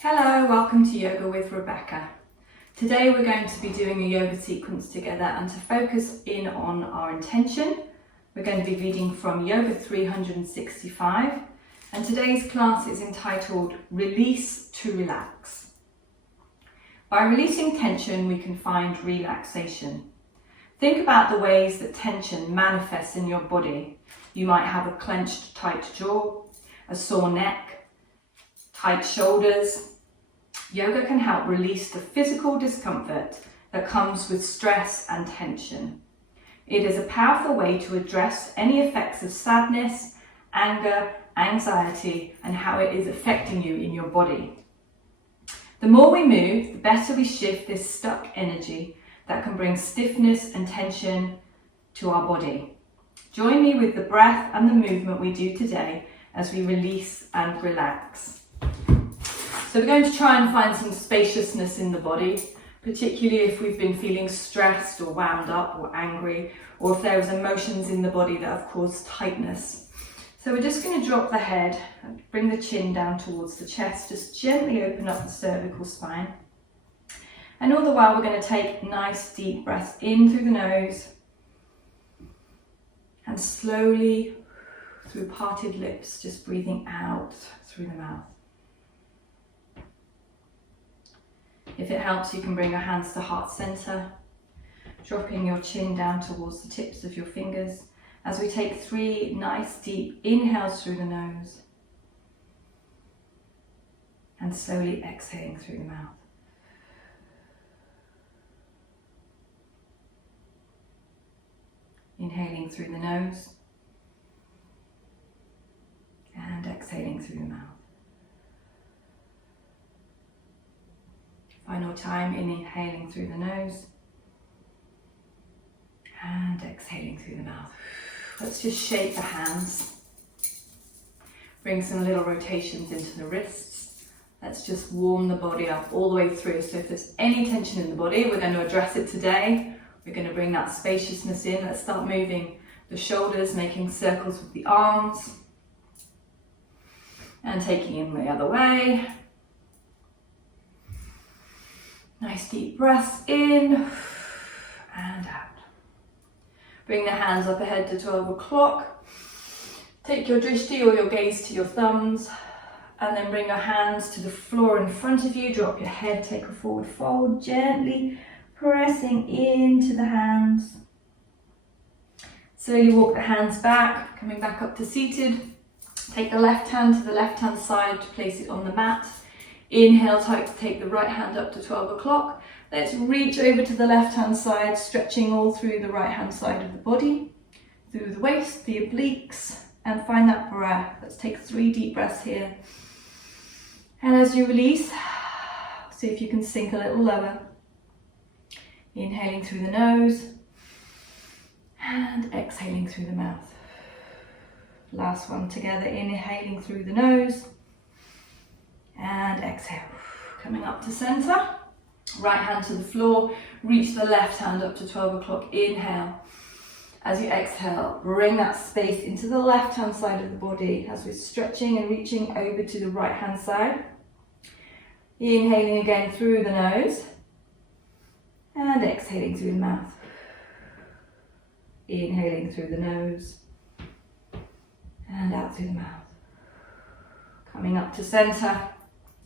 Hello, welcome to Yoga with Rebecca. Today we're going to be doing a yoga sequence together, and to focus in on our intention, we're going to be reading from Yoga 365, and today's class is entitled Release to Relax. By releasing tension, we can find relaxation. Think about the ways that tension manifests in your body. You might have a clenched tight jaw, a sore neck, tight shoulders. Yoga can help release the physical discomfort that comes with stress and tension. It is a powerful way to address any effects of sadness, anger, anxiety, and how it is affecting you in your body. The more we move, the better we shift this stuck energy that can bring stiffness and tension to our body. Join me with the breath and the movement we do today as we release and relax. So we're going to try and find some spaciousness in the body, particularly if we've been feeling stressed or wound up or angry, or if there is emotions in the body that have caused tightness. So we're just going to drop the head and bring the chin down towards the chest, just gently open up the cervical spine. And all the while we're going to take nice deep breaths in through the nose and slowly through parted lips, just breathing out through the mouth. If it helps, you can bring your hands to heart center, dropping your chin down towards the tips of your fingers as we take 3 nice deep inhales through the nose and slowly exhaling through the mouth. Inhaling through the nose and exhaling through the mouth. Final time, inhaling through the nose and exhaling through the mouth. Let's just shake the hands. Bring some little rotations into the wrists. Let's just warm the body up all the way through. So if there's any tension in the body, we're going to address it today. We're going to bring that spaciousness in. Let's start moving the shoulders, making circles with the arms and taking in the other way. Nice deep breaths in and out. Bring the hands up ahead to 12 o'clock. Take your drishti or your gaze to your thumbs, and then bring your hands to the floor in front of you. Drop your head, take a forward fold, gently pressing into the hands. Slowly walk the hands back, coming back up to seated. Take the left hand to the left hand side to place it on the mat. Inhale, take the right hand up to 12 o'clock. Let's reach over to the left hand side, stretching all through the right hand side of the body, through the waist, the obliques, and find that breath. Let's take 3 deep breaths here. And as you release, see if you can sink a little lower. Inhaling through the nose and exhaling through the mouth. Last one together, inhaling through the nose and exhale. Coming up to center, right hand to the floor, reach the left hand up to 12 o'clock, inhale. As you exhale, bring that space into the left hand side of the body as we're stretching and reaching over to the right hand side. Inhaling again through the nose and exhaling through the mouth. Inhaling through the nose and out through the mouth. Coming up to center.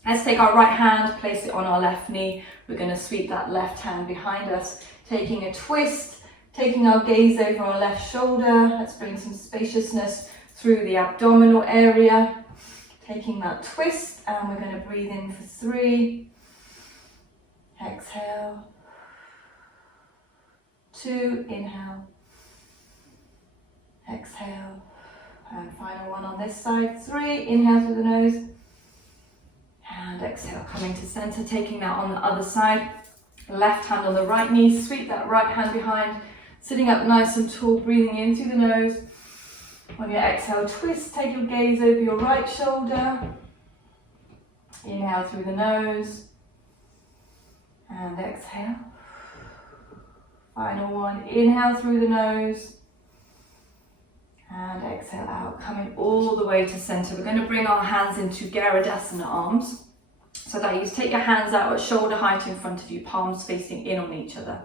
Let's take our right hand, place it on our left knee. We're going to sweep that left hand behind us, taking a twist, taking our gaze over our left shoulder. Let's bring some spaciousness through the abdominal area. Taking that twist, and we're going to breathe in for 3. Exhale. 2, inhale. Exhale. And final one on this side. 3, inhale through the nose. And exhale, coming to center, taking that on the other side. Left hand on the right knee, sweep that right hand behind, sitting up nice and tall, breathing in through the nose. On your exhale, twist, take your gaze over your right shoulder. Inhale through the nose. And exhale. Final one, inhale through the nose. And exhale out, coming all the way to center. We're going to bring our hands into Garudasana arms. So that you take your hands out at shoulder height in front of you, palms facing in on each other.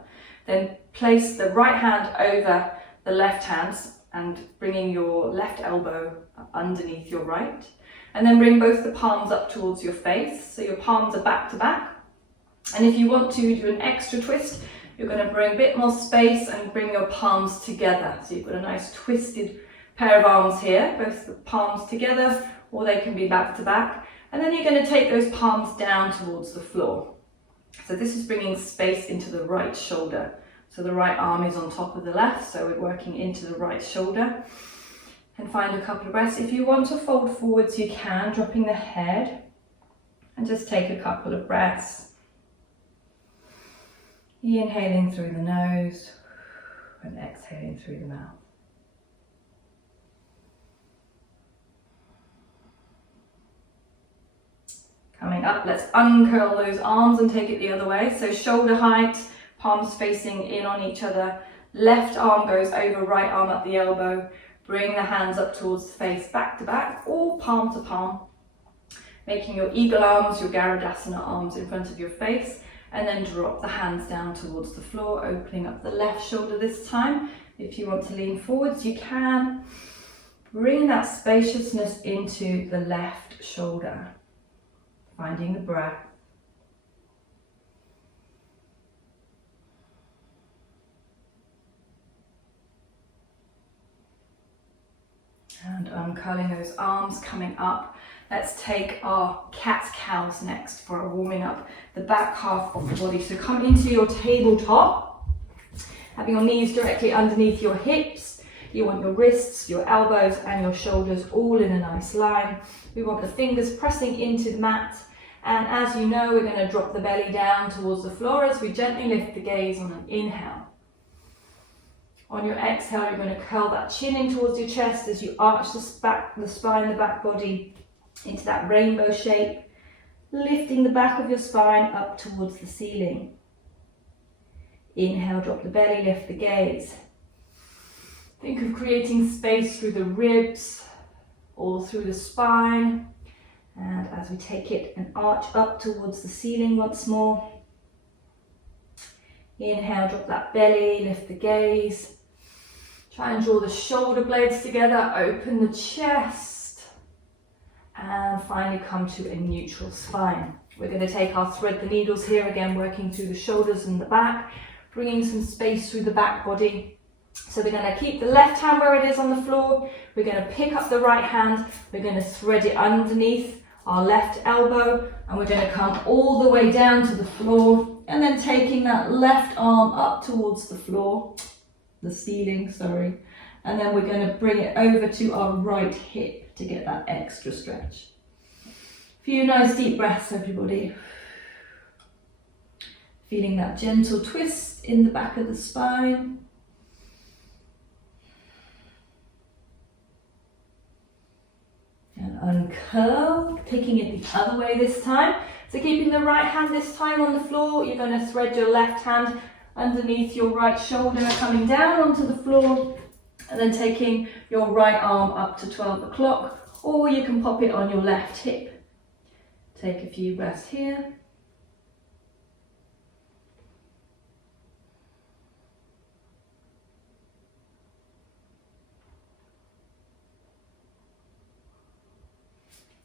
Then place the right hand over the left hand and bringing your left elbow underneath your right. And then bring both the palms up towards your face, so your palms are back to back. And if you want to do an extra twist, you're going to bring a bit more space and bring your palms together. So you've got a nice twisted pair of arms here, both the palms together, or they can be back to back. And then you're going to take those palms down towards the floor. So this is bringing space into the right shoulder. So the right arm is on top of the left, so we're working into the right shoulder. And find a couple of breaths. If you want to fold forwards, you can, dropping the head. And just take a couple of breaths. Inhaling through the nose and exhaling through the mouth. Coming up, let's uncurl those arms and take it the other way. So shoulder height, palms facing in on each other. Left arm goes over right arm at the elbow. Bring the hands up towards the face, back to back, or palm to palm. Making your eagle arms, your Garudasana arms in front of your face. And then drop the hands down towards the floor, opening up the left shoulder this time. If you want to lean forwards, you can. Bring that spaciousness into the left shoulder. Finding the breath. And uncurling those arms, coming up. Let's take our cat's cows next for our warming up the back half of the body. So come into your tabletop, having your knees directly underneath your hips. You want your wrists, your elbows and your shoulders all in a nice line. We want the fingers pressing into the mat. And as you know, we're going to drop the belly down towards the floor as we gently lift the gaze on an inhale. On your exhale, you're going to curl that chin in towards your chest as you arch the spine, the back body into that rainbow shape, lifting the back of your spine up towards the ceiling. Inhale, drop the belly, lift the gaze. Think of creating space through the ribs, all through the spine. And as we take it and arch up towards the ceiling once more. Inhale, drop that belly, lift the gaze. Try and draw the shoulder blades together, open the chest. And finally come to a neutral spine. We're going to take our thread the needles here again, working through the shoulders and the back, bringing some space through the back body. So we're going to keep the left hand where it is on the floor. We're going to pick up the right hand. We're going to thread it underneath our left elbow, and we're going to come all the way down to the floor, and then taking that left arm up towards the floor, the ceiling, sorry, and then we're going to bring it over to our right hip to get that extra stretch. A few nice deep breaths, everybody. Feeling that gentle twist in the back of the spine. And uncurl, taking it the other way this time. So keeping the right hand this time on the floor, you're going to thread your left hand underneath your right shoulder, coming down onto the floor, and then taking your right arm up to 12 o'clock, or you can pop it on your left hip. Take a few breaths here.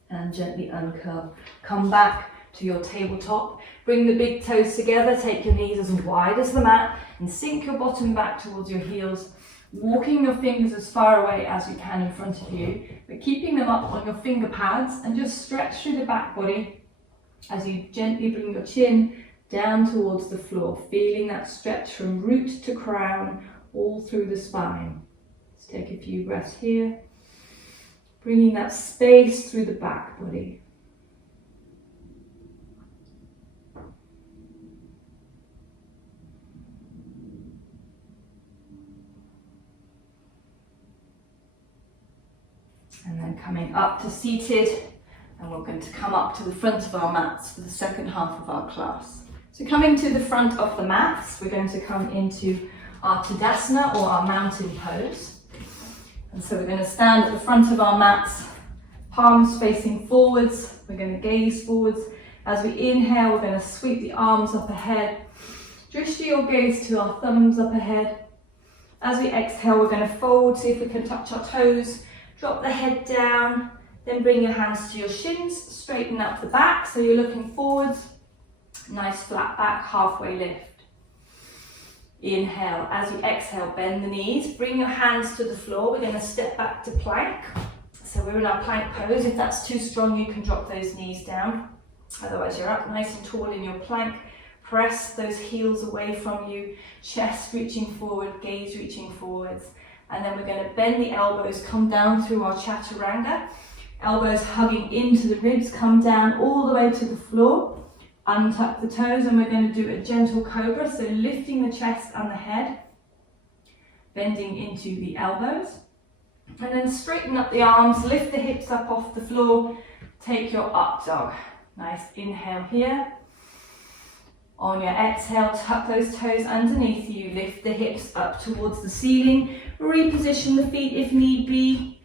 And gently uncurl. Come back to your tabletop. Bring the big toes together. Take your knees as wide as the mat and sink your bottom back towards your heels. Walking your fingers as far away as you can in front of you, but keeping them up on your finger pads, and just stretch through the back body as you gently bring your chin down towards the floor, feeling that stretch from root to crown all through the spine. Let's take a few breaths here. Bringing that space through the back body. And then coming up to seated, and we're going to come up to the front of our mats for the second half of our class. So coming to the front of the mats, we're going to come into our Tadasana, or our mountain pose. And so we're going to stand at the front of our mats, palms facing forwards. We're going to gaze forwards, As we inhale, we're going to sweep the arms up ahead. Drishti your gaze to our thumbs up ahead. As we exhale, we're going to fold, see if we can touch our toes. Drop the head down, then bring your hands to your shins, straighten up the back so you're looking forwards. Nice flat back, halfway lift. Inhale. As you exhale, bend the knees, bring your hands to the floor. We're going to step back to plank. So we're in our plank pose. If that's too strong, you can drop those knees down. Otherwise, you're up nice and tall in your plank. Press those heels away from you, chest reaching forward, gaze reaching forwards. And then we're going to bend the elbows, come down through our chaturanga. Elbows hugging into the ribs, come down all the way to the floor. Untuck the toes, and we're going to do a gentle cobra. So lifting the chest and the head, bending into the elbows. And then straighten up the arms, lift the hips up off the floor. Take your up dog. Nice inhale here. On your exhale, tuck those toes underneath you, lift the hips up towards the ceiling, reposition the feet if need be,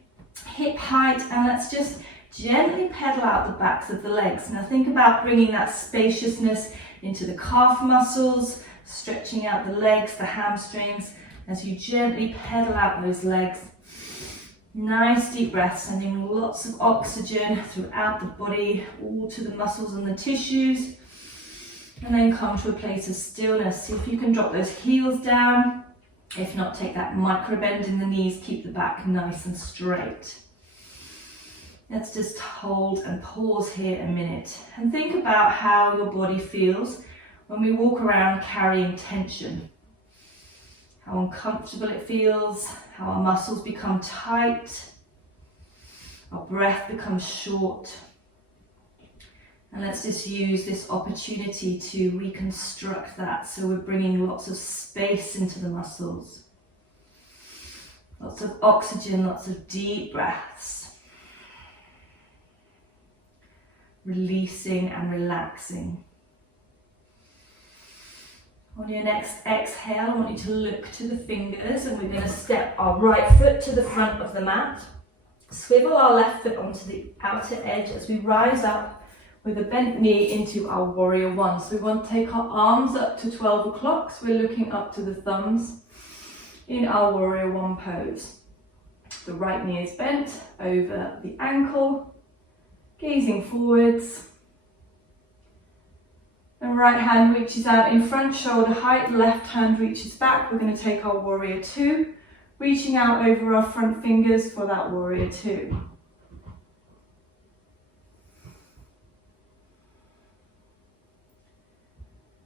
hip height, and let's just gently pedal out the backs of the legs. Now think about bringing that spaciousness into the calf muscles, stretching out the legs, the hamstrings, as you gently pedal out those legs. Nice deep breath, sending lots of oxygen throughout the body, all to the muscles and the tissues. And then come to a place of stillness. See if you can drop those heels down. If not, take that micro bend in the knees, keep the back nice and straight. Let's just hold and pause here a minute and think about how your body feels when we walk around carrying tension. How uncomfortable it feels, how our muscles become tight, our breath becomes short. And let's just use this opportunity to reconstruct that. So we're bringing lots of space into the muscles. Lots of oxygen, lots of deep breaths. Releasing and relaxing. On your next exhale, I want you to look to the fingers, and we're going to step our right foot to the front of the mat. Swivel our left foot onto the outer edge as we rise up with a bent knee into our warrior one. So we want to take our arms up to 12 o'clock. So we're looking up to the thumbs in our warrior one pose. The right knee is bent over the ankle, gazing forwards. The right hand reaches out in front, shoulder height, left hand reaches back. We're going to take our warrior two, reaching out over our front fingers for that warrior two.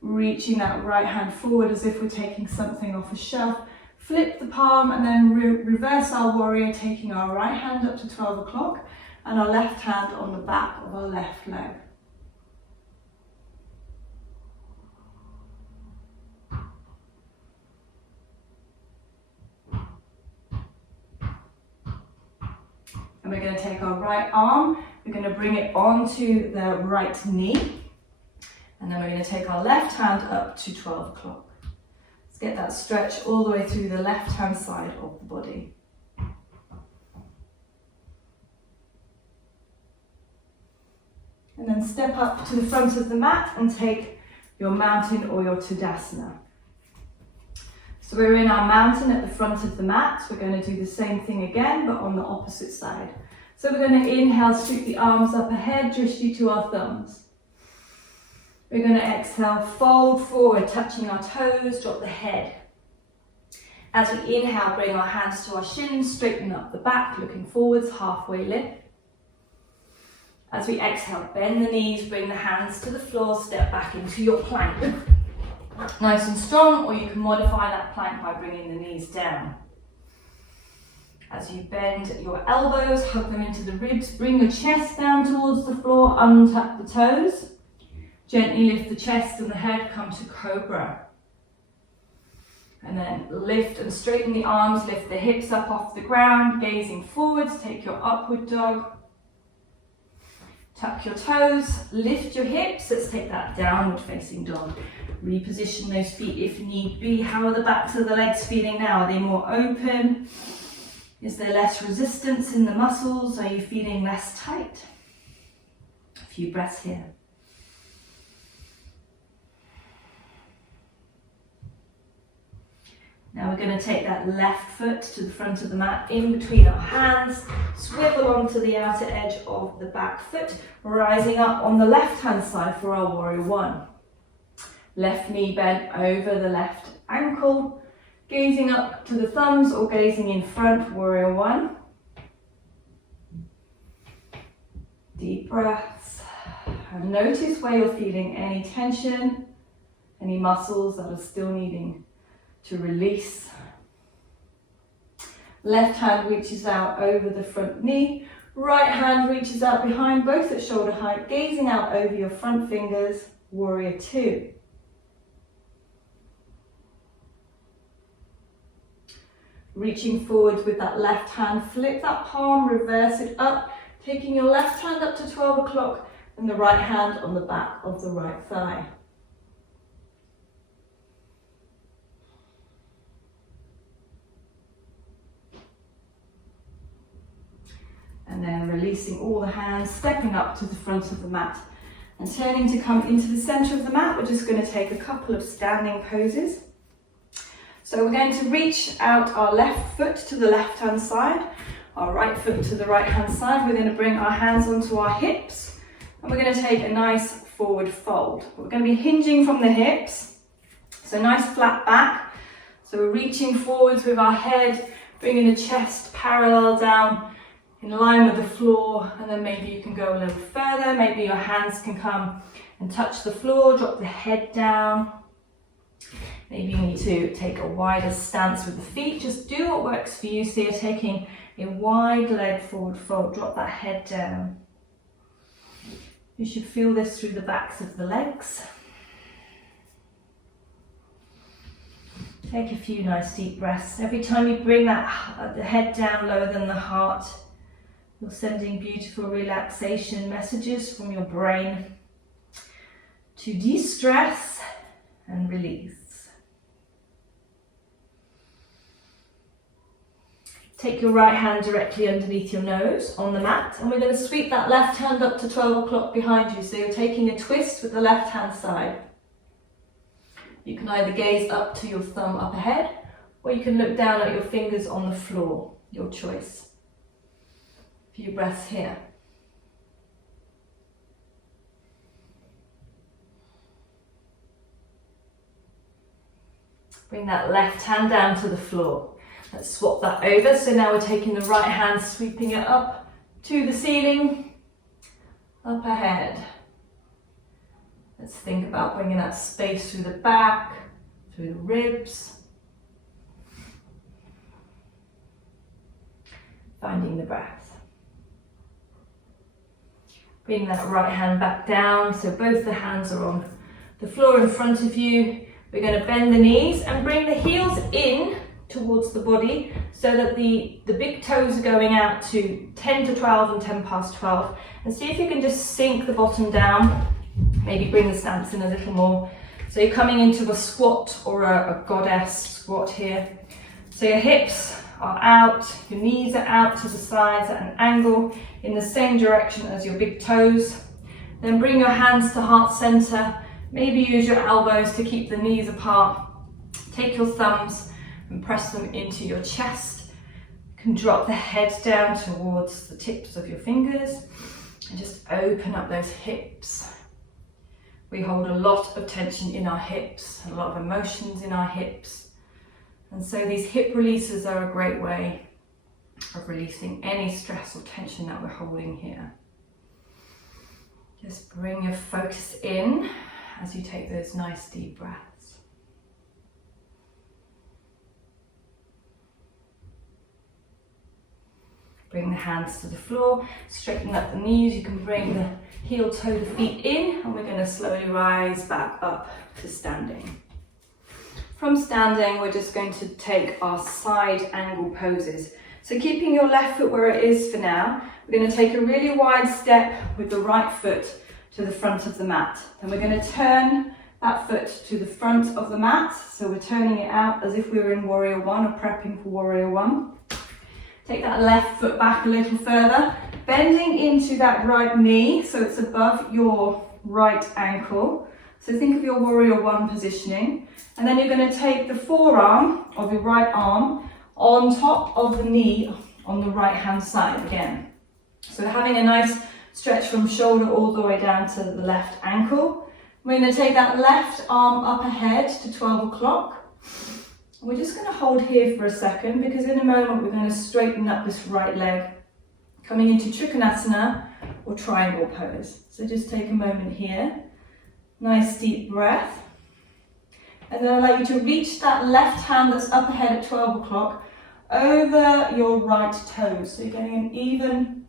Reaching that right hand forward as if we're taking something off a shelf. Flip the palm and then reverse our warrior, taking our right hand up to 12 o'clock and our left hand on the back of our left leg. And we're going to take our right arm, we're going to bring it onto the right knee. And then we're going to take our left hand up to 12 o'clock. Let's get that stretch all the way through the left hand side of the body. And then step up to the front of the mat and take your mountain or your Tadasana. So we're in our mountain at the front of the mat. We're going to do the same thing again, but on the opposite side. So we're going to inhale, sweep the arms up ahead, drishti to our thumbs. We're going to exhale, fold forward, touching our toes, drop the head. As we inhale, bring our hands to our shins, straighten up the back, looking forwards, halfway lift. As we exhale, bend the knees, bring the hands to the floor, step back into your plank. Nice and strong, or you can modify that plank by bringing the knees down. As you bend your elbows, hug them into the ribs, bring your chest down towards the floor, untuck the toes. Gently lift the chest and the head, come to cobra. And then lift and straighten the arms, lift the hips up off the ground, gazing forwards, take your upward dog. Tuck your toes, lift your hips, let's take that downward facing dog. Reposition those feet if need be. How are the backs of the legs feeling now? Are they more open? Is there less resistance in the muscles? Are you feeling less tight? A few breaths here. Now we're going to take that left foot to the front of the mat, in between our hands, swivel onto the outer edge of the back foot, rising up on the left hand side for our warrior one. Left knee bent over the left ankle, gazing up to the thumbs or gazing in front, warrior one. Deep breaths, and notice where you're feeling any tension, any muscles that are still needing to release. Left hand reaches out over the front knee, right hand reaches out behind, both at shoulder height, gazing out over your front fingers, warrior two. Reaching forward with that left hand, flip that palm, reverse it up, taking your left hand up to 12 o'clock and the right hand on the back of the right thigh. And then releasing all the hands, stepping up to the front of the mat and turning to come into the center of the mat. We're just going to take a couple of standing poses. So we're going to reach out our left foot to the left hand side, our right foot to the right hand side. We're going to bring our hands onto our hips and we're going to take a nice forward fold. We're going to be hinging from the hips, so nice flat back. So we're reaching forwards with our head, bringing the chest parallel down, in line with the floor, and then maybe you can go a little further. Maybe your hands can come and touch the floor, drop the head down. Maybe you need to take a wider stance with the feet. Just do what works for you. So you're taking a wide leg forward fold, drop that head down. You should feel this through the backs of the legs. Take a few nice deep breaths. Every time you bring that the head down lower than the heart, you're sending beautiful relaxation messages from your brain to de-stress and release. Take your right hand directly underneath your nose on the mat, and we're going to sweep that left hand up to 12 o'clock behind you. So you're taking a twist with the left hand side. You can either gaze up to your thumb up ahead, or you can look down at your fingers on the floor, your choice. Few breaths here. Bring that left hand down to the floor. Let's swap that over. So now we're taking the right hand, sweeping it up to the ceiling, up ahead. Let's think about bringing that space through the back, through the ribs. Finding the breath. Bring that right hand back down, so both the hands are on the floor in front of you. We're going to bend the knees and bring the heels in towards the body so that the big toes are going out to 10 to 12 and 10 past 12. And see if you can just sink the bottom down, maybe bring the stance in a little more. So you're coming into a squat or a goddess squat here. So your hips are out, your knees are out to the sides at an angle in the same direction as your big toes. Then bring your hands to heart center. Maybe use your elbows to keep the knees apart. Take your thumbs and press them into your chest. You can drop the head down towards the tips of your fingers and just open up those hips. We hold a lot of tension in our hips, a lot of emotions in our hips. And so these hip releases are a great way of releasing any stress or tension that we're holding here. Just bring your focus in as you take those nice deep breaths. Bring the hands to the floor, straighten up the knees. You can bring the heel toe, the feet in, and we're going to slowly rise back up to standing. From standing, we're just going to take our side angle poses. So keeping your left foot where it is for now, we're going to take a really wide step with the right foot to the front of the mat. Then we're going to turn that foot to the front of the mat. So we're turning it out as if we were in warrior one or prepping for warrior one. Take that left foot back a little further, bending into that right knee so it's above your right ankle. So think of your warrior one positioning, and then you're going to take the forearm of your right arm on top of the knee on the right hand side again. So having a nice stretch from shoulder all the way down to the left ankle. We're going to take that left arm up ahead to 12 o'clock. We're just going to hold here for a second, because in a moment we're going to straighten up this right leg, coming into Trikonasana or triangle pose. So just take a moment here. Nice deep breath. And then I'd like you to reach that left hand that's up ahead at 12 o'clock over your right toes. So you're getting an even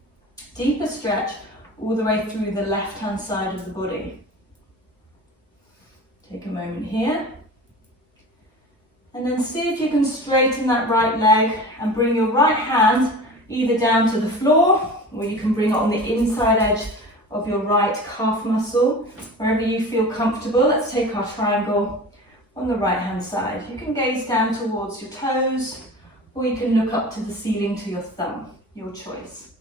deeper stretch all the way through the left hand side of the body. Take a moment here. And then see if you can straighten that right leg and bring your right hand either down to the floor, or you can bring it on the inside edge of your right calf muscle, wherever you feel comfortable. Let's take our triangle on the right hand side. You can gaze down towards your toes, or you can look up to the ceiling to your thumb, your choice.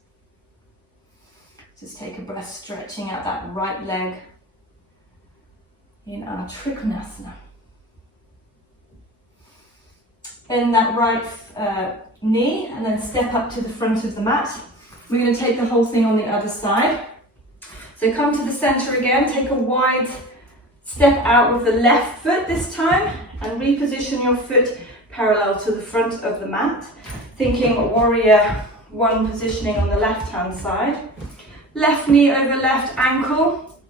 Just take a breath, stretching out that right leg in our Trikonasana. Bend that right knee and then step up to the front of the mat. We're going to take the whole thing on the other side. So come to the center again, take a wide step out with the left foot this time, and reposition your foot parallel to the front of the mat, thinking warrior one positioning on the left hand side. Left knee over left ankle,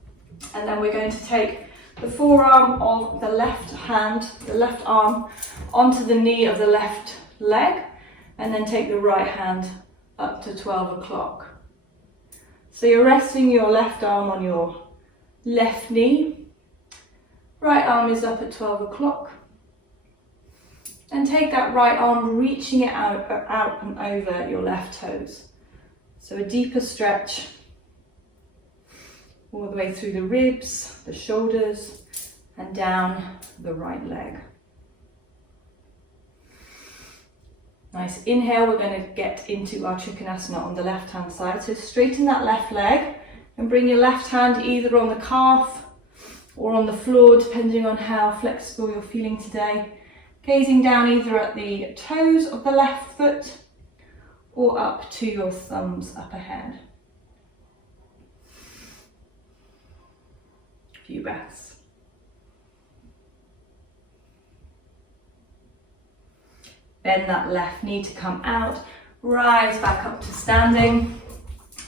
and then we're going to take the forearm of the left hand, the left arm, onto the knee of the left leg, and then take the right hand up to 12 o'clock. So you're resting your left arm on your left knee, right arm is up at 12 o'clock, and take that right arm, reaching it out and over your left toes. So a deeper stretch all the way through the ribs, the shoulders, and down the right leg. Nice inhale, we're going to get into our Trikonasana on the left hand side. So straighten that left leg and bring your left hand either on the calf or on the floor, depending on how flexible you're feeling today. Gazing down either at the toes of the left foot or up to your thumbs up ahead. A few breaths. Bend that left knee to come out, rise back up to standing,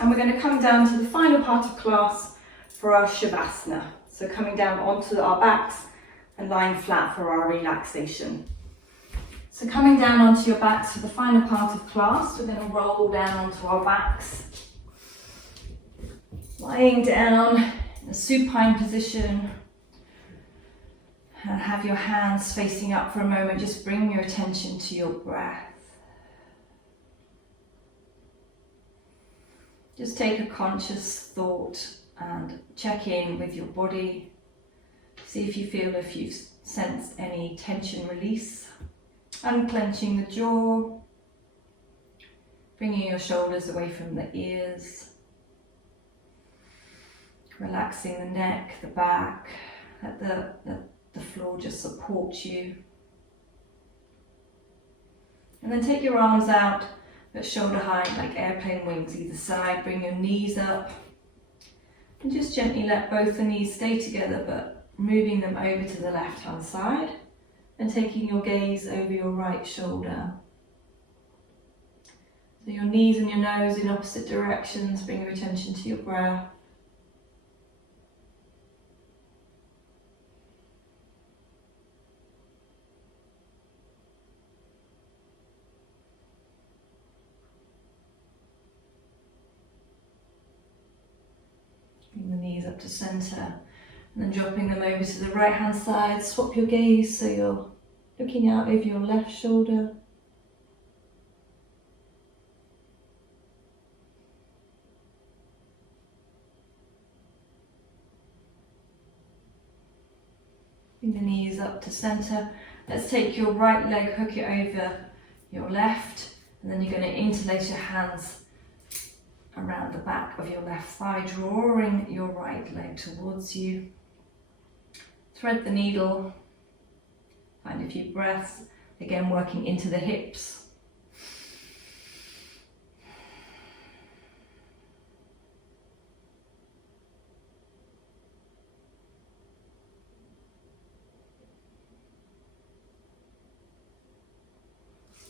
and we're going to come down to the final part of class for our Shavasana. So coming down onto our backs and lying flat for our relaxation. So coming down onto your backs for the final part of class, we're going to roll down onto our backs, lying down in a supine position. And have your hands facing up for a moment. Just bring your attention to your breath. Just take a conscious thought and check in with your body. See if you feel if you've sensed any tension release. Unclenching the jaw. Bringing your shoulders away from the ears. Relaxing the neck, the back. Let the floor just support you. And then take your arms out at shoulder height like airplane wings either side. Bring your knees up. And just gently let both the knees stay together, but moving them over to the left hand side and taking your gaze over your right shoulder. So your knees and your nose in opposite directions. Bring your attention to your breath. The knees up to center, and then dropping them over to the right hand side. Swap your gaze so you're looking out over your left shoulder. Bring the knees up to center. Let's take your right leg, hook it over your left, and then you're going to interlace your hands around the back of your left thigh, drawing your right leg towards you. thread the needle, find a few breaths, again working into the hips.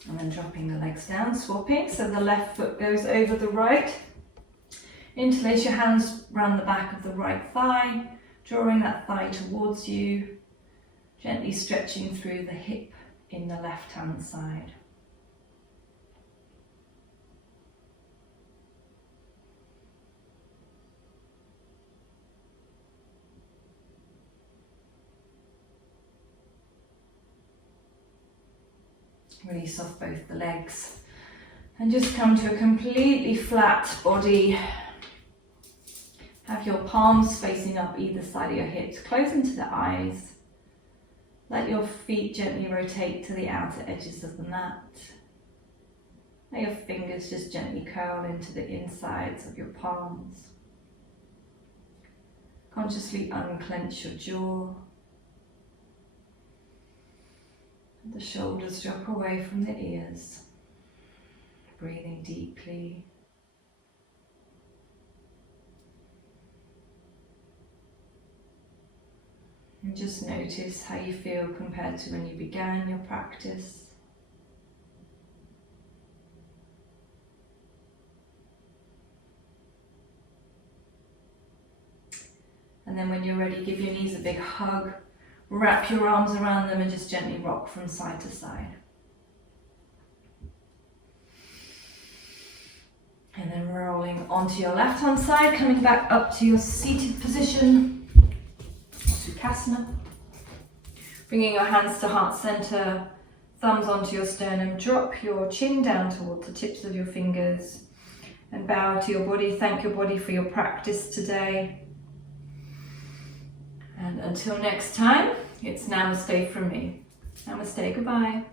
And then dropping the legs down, swapping, so the left foot goes over the right. Interlace your hands around the back of the right thigh, drawing that thigh towards you, gently stretching through the hip in the left hand side. Release off both the legs and just come to a completely flat body. Have your palms facing up either side of your hips, close into the eyes. Let your feet gently rotate to the outer edges of the mat. Let your fingers just gently curl into the insides of your palms. Consciously unclench your jaw. The shoulders drop away from the ears. Breathing deeply. And just notice how you feel compared to when you began your practice. And then when you're ready, give your knees a big hug. Wrap your arms around them and just gently rock from side to side. And then rolling onto your left hand side, coming back up to your seated position, Sukhasana. Bringing your hands to heart center, thumbs onto your sternum, drop your chin down towards the tips of your fingers and bow to your body. Thank your body for your practice today. And until next time, it's namaste from me. Namaste, goodbye.